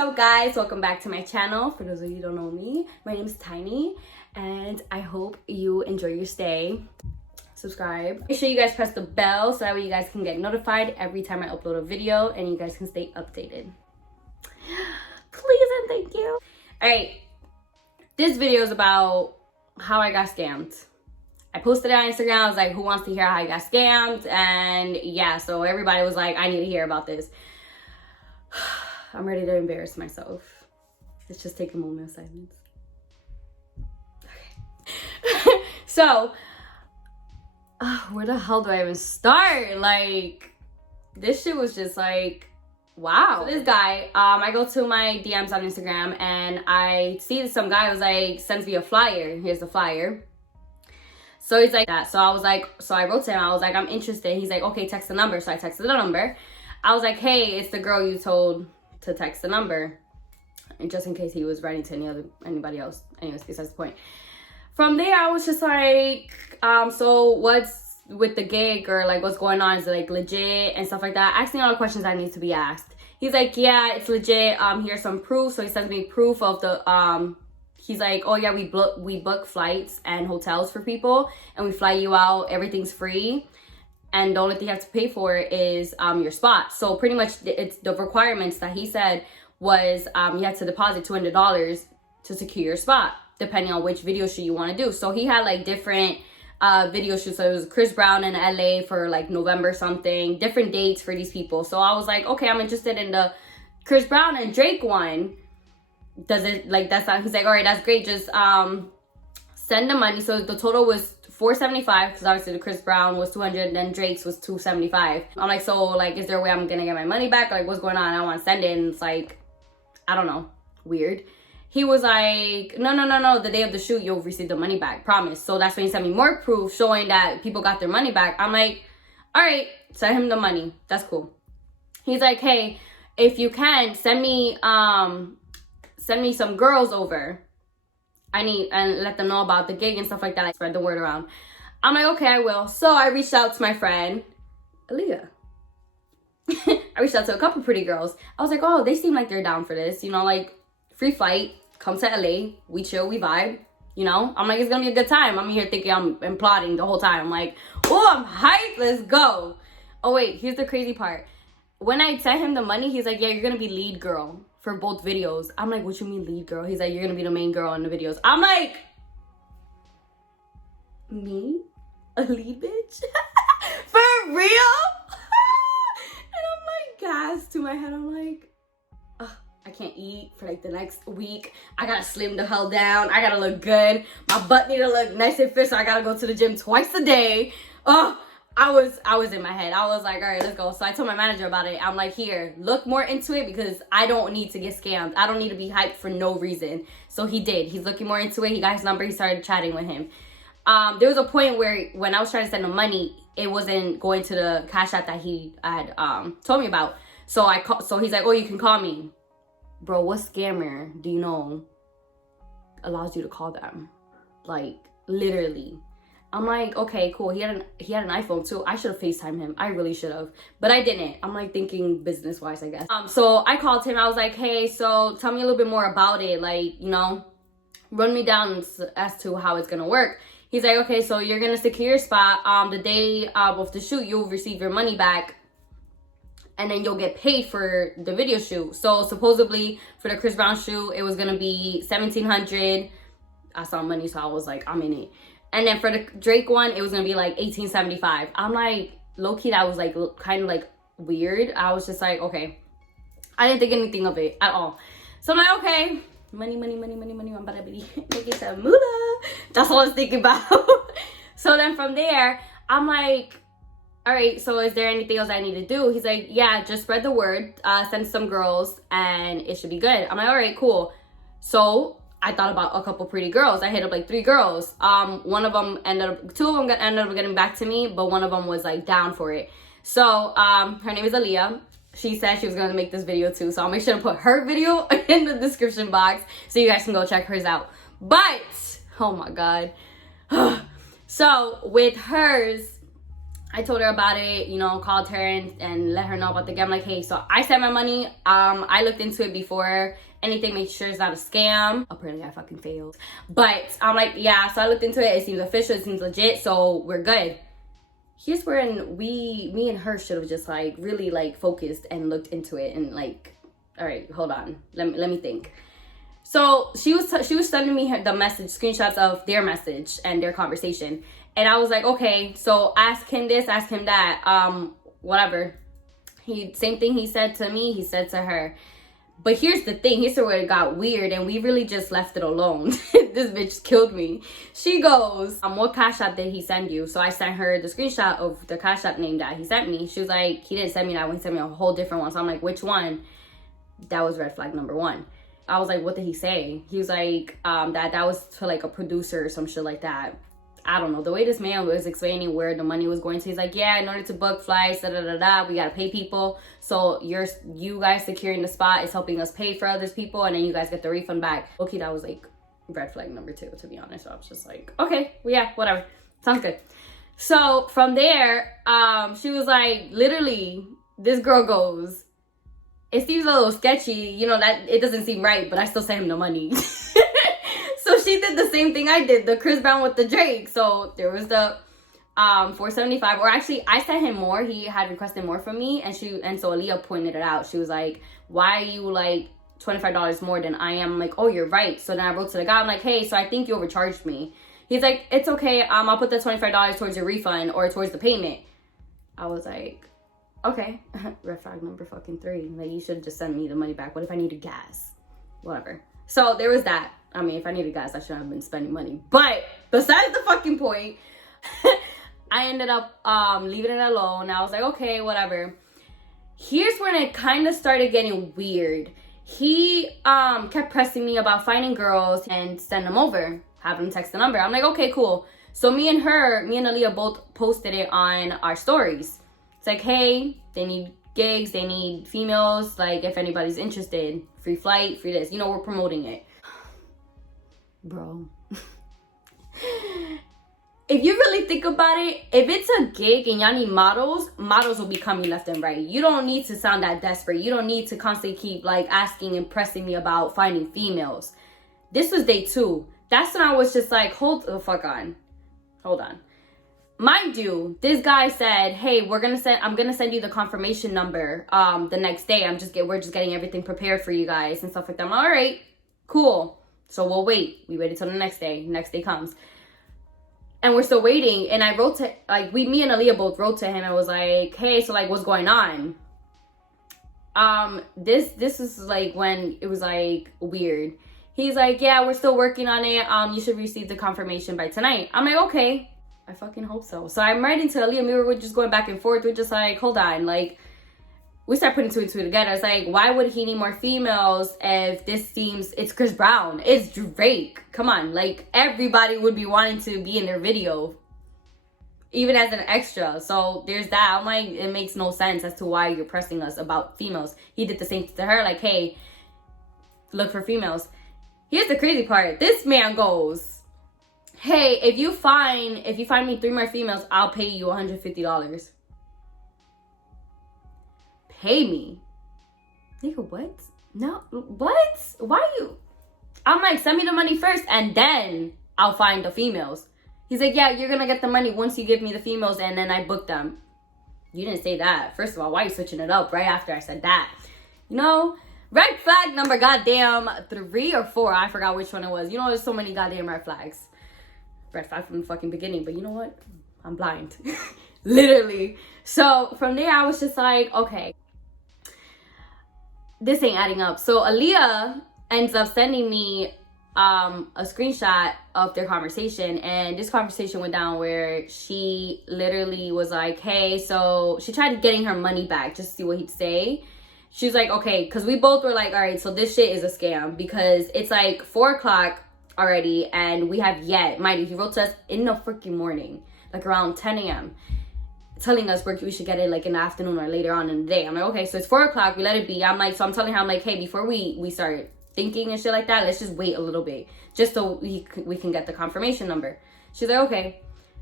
up guys, welcome back to my channel. For those of you who don't know me, my name is Tiny and I hope you enjoy your stay. Subscribe, make sure you guys press the bell so that way you guys can get notified every time I upload a video and you guys can stay updated. Please and thank you. All right, this video is about how I got scammed. I posted it on Instagram. I was like, who wants to hear how I got scammed? And yeah, so everybody was like, I need to hear about this. I'm ready to embarrass myself. Let's just take a moment of silence. Okay. So, where the hell do I even start? Like, this shit was just like, wow. So this guy, I go to my DMs on Instagram and I see some guy was like, sends me a flyer. Here's the flyer. So he's like that. So I was like, so I wrote to him. I was like, I'm interested. He's like, okay, text the number. So I texted the number. I was like, hey, it's the girl you told to text the number. And just in case he was writing to anybody else. Anyways, besides the point. From there, I was just like, so what's with the gig or like what's going on? Is it like legit and stuff like that? Asking all the questions that need to be asked. He's like, yeah, it's legit. Here's some proof. So he sends me proof of the, he's like, oh yeah, we book flights and hotels for people and we fly you out. Everything's free. And the only thing you have to pay for is your spot. So pretty much it's the requirements that he said was you had to deposit $200 to secure your spot, depending on which video shoot you want to do. So he had like different video shoots. So it was Chris Brown in LA for like November something, different dates for these people. So I was like, okay, I'm interested in the Chris Brown and Drake one. Does it like that's not, he's like, all right, that's great, just send the money. So the total was $475 because obviously the Chris Brown was $200 and then Drake's was $275. I'm like, so like, is there a way I'm gonna get my money back? Like, what's going on? I want to send it. And it's like, I don't know, weird. He was like, no, the day of the shoot you'll receive the money back, promise. So that's when he sent me more proof showing that people got their money back. I'm like, all right, send him the money, that's cool. He's like, hey, if you can send me some girls over. And let them know about the gig and stuff like that. I spread the word around. I'm like, okay, I will. So I reached out to my friend, Aaliyah. I reached out to a couple pretty girls. I was like, oh, they seem like they're down for this. You know, like, free flight, come to LA, we chill, we vibe. You know, I'm like, it's gonna be a good time. I'm here thinking I'm plotting the whole time. I'm like, oh, I'm hyped, let's go. Oh wait, here's the crazy part. When I sent him the money, he's like, yeah, you're gonna be lead girl for both videos. I'm like, what you mean lead girl? He's like, you're gonna be the main girl in the videos. I'm like, me? A lead bitch? For real? And I'm like, gas to my head. I'm like, I can't eat for like the next week. I gotta slim the hell down. I gotta look good. My butt need to look nice and fit, so I gotta go to the gym twice a day. I was in my head. I was like, all right, let's go. So I told my manager about it. I'm like, here, look more into it because I don't need to get scammed. I don't need to be hyped for no reason. So he did. He's looking more into it. He got his number. He started chatting with him. There was a point where when I was trying to send him money, it wasn't going to the cash app that he had told me about. So so he's like, oh, you can call me. Bro, what scammer do you know allows you to call them? Like, literally. I'm like, okay, cool. He had an iPhone too. I should have FaceTimed him. I really should have, but I didn't. I'm like thinking business wise, I guess. So I called him. I was like, hey, so tell me a little bit more about it. Like, you know, run me down as to how it's gonna work. He's like, okay, so you're gonna secure your spot. The day of the shoot, you'll receive your money back, and then you'll get paid for the video shoot. So supposedly for the Chris Brown shoot, it was gonna be $1,700. I saw money, so I was like, I'm in it. And then for the Drake one, it was gonna be like $1,875. I'm like, low-key, that was like kind of like weird. I was just like, okay. I didn't think anything of it at all. So I'm like, okay, money. I'm about to be making some moolah. That's all I was thinking about. So then from there, I'm like, all right, so is there anything else I need to do? He's like, yeah, just spread the word, send some girls, and it should be good. I'm like, all right, cool. So I thought about a couple pretty girls. I hit up like 3 girls. One of them two of them ended up getting back to me, but one of them was like down for it. So her name is Aaliyah. She said she was gonna make this video too. So I'll make sure to put her video in the description box so you guys can go check hers out. But, oh my God. So with hers, I told her about it, you know, called her and let her know about the game. I'm like, hey, so I sent my money. I looked into it before anything, make sure it's not a scam. Apparently I fucking failed. But I'm like, yeah, so I looked into it. It seems official, it seems legit, so we're good. Here's where me and her should have just like really like focused and looked into it and like, all right, hold on, let me think. So she was sending me the message, screenshots of their message and their conversation. And I was like, okay, so ask him this, ask him that, whatever. Same thing he said to me, he said to her. But here's the thing, here's where it got weird, and we really just left it alone. This bitch killed me. She goes, what Cash App did he send you? So I sent her the screenshot of the Cash App name that he sent me. She was like, he didn't send me that one, he sent me a whole different one. So I'm like, which one? That was red flag number 1. I was like, what did he say? He was like, that was to like a producer or some shit like that. I don't know. The way this man was explaining where the money was going to, he's like, yeah, in order to book flights, we gotta pay people. So you guys securing the spot is helping us pay for other people, and then you guys get the refund back. Okay, that was like red flag number 2, to be honest. So I was just like, okay, well, yeah, whatever. Sounds good. So from there, she was like, literally, this girl goes, it seems a little sketchy, you know, that it doesn't seem right, but I still sent him the money. So she did the same thing I did, the Chris Brown with the Drake. So there was the $475, or actually I sent him more. He had requested more from me, and so Aaliyah pointed it out. She was like, why are you like $25 more than I am? I'm like, oh, you're right. So then I wrote to the guy, I'm like, hey, so I think you overcharged me. He's like, it's okay, I'll put the $25 towards your refund or towards the payment. I was like, okay. Red flag number fucking 3. Like, you should have just sent me the money back. What if I needed gas? Whatever. So there was that. I mean, if I needed gas, I shouldn't have been spending money. But besides the fucking point, I ended up leaving it alone. I was like, okay, whatever. Here's when it kind of started getting weird. He kept pressing me about finding girls and send them over, have them text the number. I'm like, okay, cool. So me and Aaliyah both posted it on our stories. It's like, hey, they need gigs, they need females, like if anybody's interested, free flight, free this, you know, we're promoting it. Bro. If you really think about it, if it's a gig and y'all need models will be coming left and right. You don't need to sound that desperate. You don't need to constantly keep like asking and pressing me about finding females. This was day 2. That's when I was just like, hold the fuck on. Hold on. Mind you, this guy said, hey, I'm gonna send you the confirmation number the next day. We're just getting everything prepared for you guys and stuff like that. I'm like, all right, cool. So we'll wait. We waited till the next day. Next day comes. And we're still waiting. And I wrote to, like, me and Aaliyah both wrote to him and was like, hey, so like, what's going on? This is like when it was like weird. He's like, yeah, we're still working on it. You should receive the confirmation by tonight. I'm like, okay. I fucking hope so. So I'm writing to Aaliyah. We were just going back and forth. We're just like, hold on. Like, we start putting 2 and 2 together. It's like, why would he need more females if it's Chris Brown? It's Drake. Come on. Like, everybody would be wanting to be in their video, even as an extra. So there's that. I'm like, it makes no sense as to why you're pressing us about females. He did the same to her. Like, hey, look for females. Here's the crazy part. This man goes, hey, if you find me 3 more females, I'll pay you $150. Pay me? Nigga, what? No, what? Why you? I'm like, send me the money first and then I'll find the females. He's like, yeah, you're gonna get the money once you give me the females and then I book them. You didn't say that. First of all, why are you switching it up right after I said that? You know, red flag number goddamn 3 or 4. I forgot which one it was. You know, there's so many goddamn red flags. Red flag from the fucking beginning, but you know what? I'm blind. Literally. So from there, I was just like, okay, this ain't adding up. So Aaliyah ends up sending me a screenshot of their conversation, and this conversation went down where she literally was like, hey, so she tried getting her money back just to see what he'd say. She was like, okay, because we both were like, all right, so this shit is a scam because it's like 4 o'clock already and we have yet, mind you, he wrote to us in the freaking morning, like around 10 a.m. telling us we should get it like in the afternoon or later on in the day. I'm like, okay, so it's 4 o'clock, we let it be. I'm like, so I'm telling her, I'm like, hey, before we start thinking and shit like that, let's just wait a little bit just so we can get the confirmation number. She's like, okay.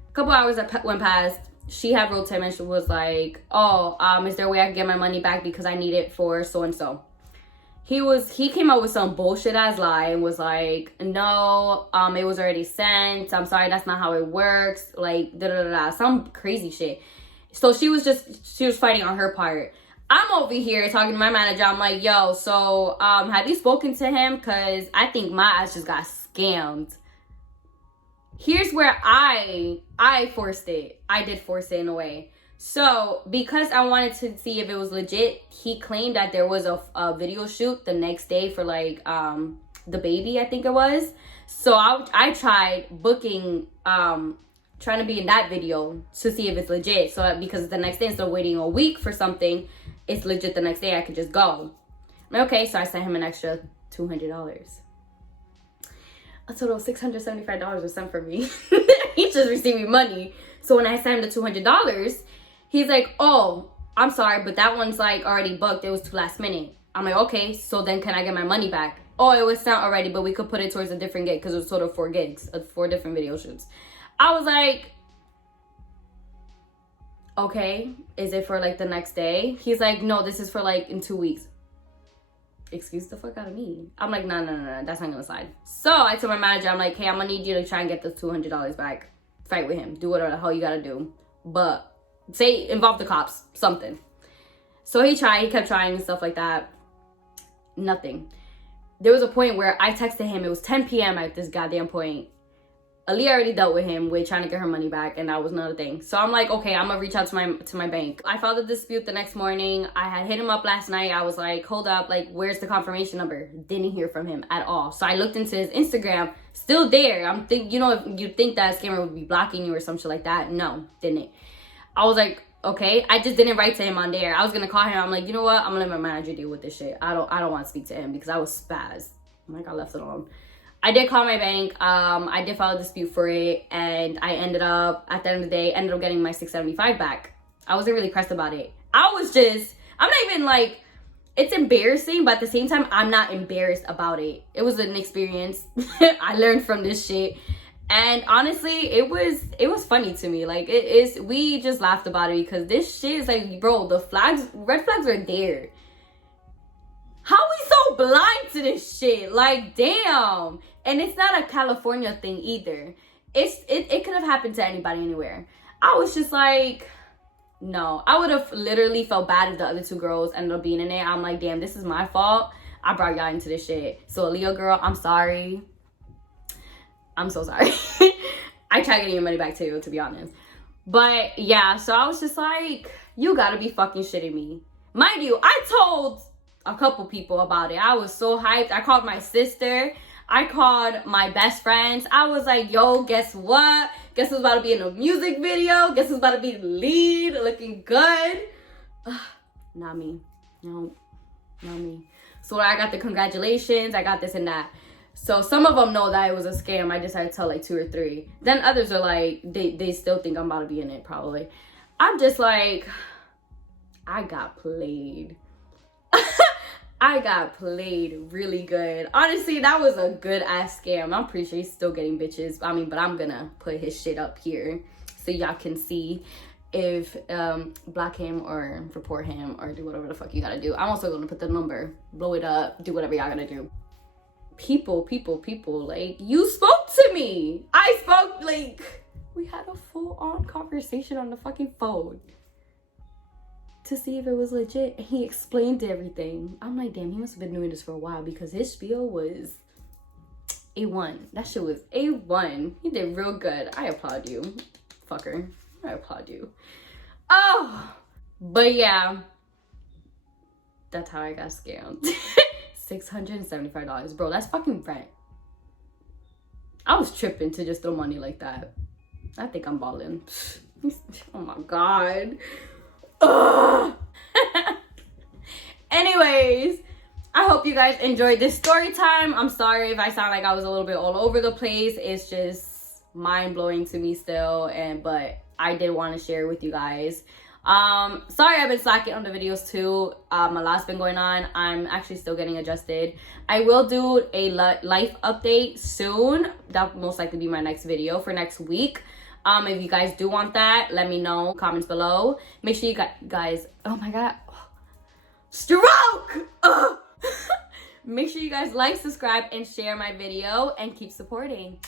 A couple hours went past. she had wrote to him and she was like, oh, is there a way I can get my money back because I need it for so and so. He came up with some bullshit ass lie and was like, no, it was already sent, I'm sorry, that's not how it works, like some crazy shit. So she was fighting on her part. I'm over here talking to my manager. I'm like, yo, so have you spoken to him? Because I think my ass just got scammed. Here's where I forced it. I did force it in a way. So because I wanted to see if it was legit, he claimed that there was a video shoot the next day for like the baby, I think it was. So I tried booking, trying to be in that video to see if it's legit. So that because the next day, instead of waiting a week for something, it's legit the next day, I could just go. Okay, so I sent him an extra $200. A total of $675 was sent for me. He just received me money. So when I sent him the $200, he's like, oh, I'm sorry, but that one's like already booked. It was too last minute. I'm like, okay, so then can I get my money back? Oh, it was sent already, but we could put it towards a different gig because it was total 4 gigs, 4 different video shoots. I was like, okay, is it for like the next day? He's like, no, this is for like in 2 weeks. Excuse the fuck out of me. I'm like, no, that's not gonna slide. So I told my manager, I'm like, hey, I'm gonna need you to try and get the $200 back. Fight with him, do whatever the hell you gotta do, but say involve the cops, something. So he kept trying and stuff like that. Nothing. There was a point where I texted him, it was 10 p.m. at this goddamn point. Aaliyah already dealt with him with trying to get her money back, and that was another thing. So I'm like, okay, I'm gonna reach out to my bank. I filed a dispute the next morning. I had hit him up last night. I was like, hold up, like, where's the confirmation number? Didn't hear from him at all. So I looked into his Instagram, still there. If you think that scammer would be blocking you or some shit like that. No, didn't. I was like, okay, I just didn't write to him on there. I was gonna call him. I'm like, you know what? I'm gonna let my manager deal with this shit. I don't want to speak to him because I was spazzed. I'm like, I left it alone. I did call my bank. I did file a dispute for it, and I ended up, at the end of the day, getting my $675 back. I wasn't really pressed about it. I'm not even like, it's embarrassing, but at the same time, I'm not embarrassed about it. It was an experience. I learned from this shit. And honestly, it was funny to me. Like, we just laughed about it because this shit is like, bro, red flags are there. How we so blind to this shit? Like, damn. And it's not a California thing either. It could have happened to anybody anywhere. I was just like, no. I would have literally felt bad if the other 2 girls ended up being in it. I'm like, damn, this is my fault. I brought y'all into this shit. So, Leo girl, I'm sorry. I'm so sorry. I tried getting your money back too, to be honest. But yeah, so I was just like, you gotta be fucking shitting me. Mind you, I told a couple people about it. I was so hyped. I called my sister. I called my best friends. I was like, yo, guess what? Guess who's about to be in a music video? Guess who's about to be the lead? Looking good. Not me. No, not me. So I got the congratulations. I got this and that. So some of them know that it was a scam. I just had to tell like 2 or 3. Then others are like, they still think I'm about to be in it probably. I'm just like, I got played. I got played really good. Honestly, that was a good ass scam. I'm pretty sure he's still getting bitches. I mean, but I'm gonna put his shit up here so y'all can see if block him or report him or do whatever the fuck you gotta do. I'm also gonna put the number, blow it up, do whatever y'all gotta do. People, like, you spoke to me. I spoke, like, we had a full-on conversation on the fucking phone to see if it was legit. And he explained everything. I'm like, damn, he must have been doing this for a while because his spiel was A1. That shit was A1. He did real good. I applaud you, fucker. I applaud you. Oh, but yeah, that's how I got scammed. $675. Bro, that's fucking rent. I was tripping to just throw money like that. I think I'm balling. Oh my god. Ugh. Anyways, I hope you guys enjoyed this story time. I'm sorry if I sound like I was a little bit all over the place. It's just mind-blowing to me still, but I did want to share with you guys. Sorry I've been slacking on the videos too. A lot's been going on. I'm actually still getting adjusted. I will do a life update soon. That'll most likely be my next video for next week. If you guys do want that, let me know. Comments below. Make sure you guys, oh my god, stroke. Make sure you guys like, subscribe, and share my video, and keep supporting.